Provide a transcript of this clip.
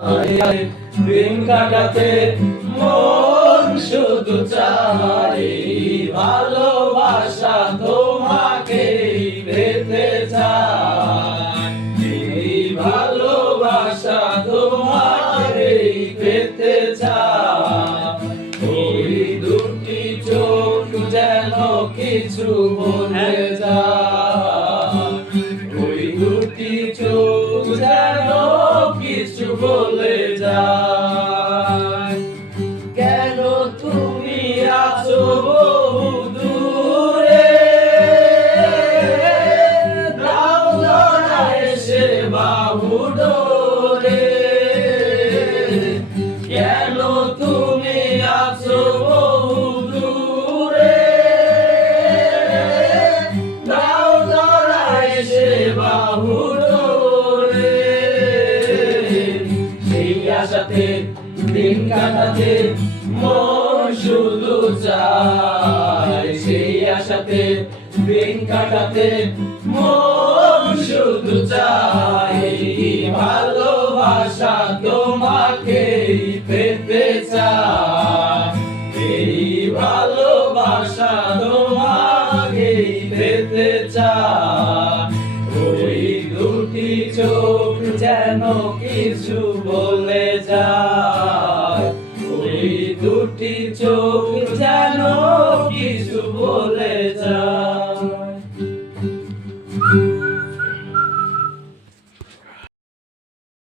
দিন কাটাতে মন শুধু চায় ভালোবাসা তোমাকে পেতে চায়, এই ভালোবাসা তোমাকে পেতে চায়। ওই দুটি চোখ যেন কিছু বলে যায়, ওই দুটি চোখ যেন কিছু বলে যায়। কেন তুমি আছো বহু দূরে, দাও ধরা এসে বাহু ডোরে। কেন তুমি আছো বহু দূরে, দাও ধরা এসে বাহু ডোরে। সেই আশাতে দিন কাটাতে মন শুধু চায়, সেই আশাতে দিন কাটাতে মন শুধু চায়।